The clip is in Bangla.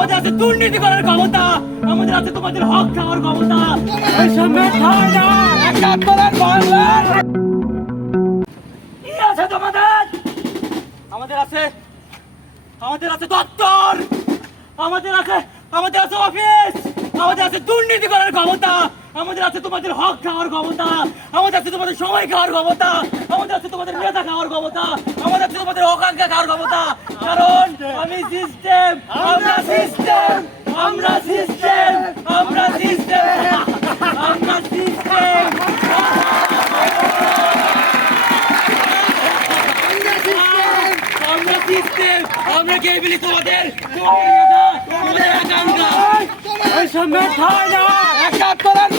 আমাদের আছে দুর্নীতি করার ক্ষমতা, আমাদের আছে তোমাদের হক খাওয়ার ক্ষমতা। কি আছে তোমাদের? আমাদের আছে আমাদের আছে দপ্তর, আমাদের আছে আমাদের আছে অফিস, আমাদের আছে দুর্নীতি করার ক্ষমতা, আমাদের আছে তোমাদের হক খাওয়ার ক্ষমতা, আমাদের আছে তোমাদের সময় খাওয়ার ক্ষমতা, আমাদের আছে তোমাদের নেতা খাওয়ার ক্ষমতা, আমাদের আছে তোমাদের অকাঙ্ক্ষা খাওয়ার ক্ষমতা। কারণ আমি সিস্টেম আমরা সিস্টেম আমরা সিস্টেম আমরা সিস্টেম। আমরা সিস্টেম। আমরা সিস্টেম। আমরা কে বলি তোমাদের? তোমাদের নেতা, তোমাদের আকাঙ্ক্ষা বৈষম্যের ঠাঁই না। একাত্তরের